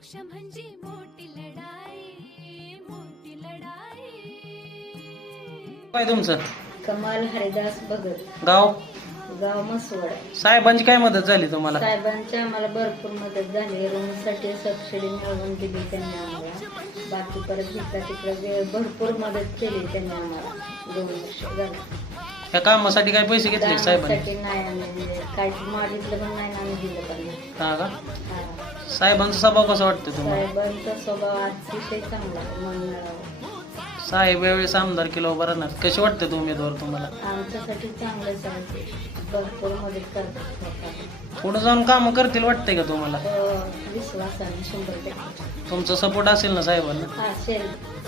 पक्ष म्हणजे मोठी लढाई मोठी लढाई. काय तुमचं? कमाल हरिदास भगत. गाव? गाव मसवड साहेबांची काय मदत झाली तुम्हाला? साहेबांची आम्हाला भरपूर मदत झाली. रूमसाठी सबसिडी मिळवून दिली त्यांनी आम्हाला. बाकी परत इकडं तिकडे वेळ भरपूर मदत केली त्यांनी आम्हाला. दोन वर्ष झालं. या कामासाठी काय पैसे घेतले साहेबांनी? कामासाठी नाही आम्ही म्हणजे काही मागितलं पण नाही आम्ही दिलं पण नाही. हा का? हा. साहेबांचा स्वभाव कसा वाटतो तुम्हाला? साहेबांचा स्वभाव अतिशय चांगला साहेब यावेळेस आमदार किलो उभा राहणार. कसे वाटते तो उमेदवार तुम्हाला? आमच्यासाठी. भरपूर मदत करतात स्वतः. पुढे जाऊन कामं करतील वाटते का तुम्हाला? अं, विश्वासाने शंभर टक्के. तुमचा सपोर्ट असेल ना साहेबांना? हा आहे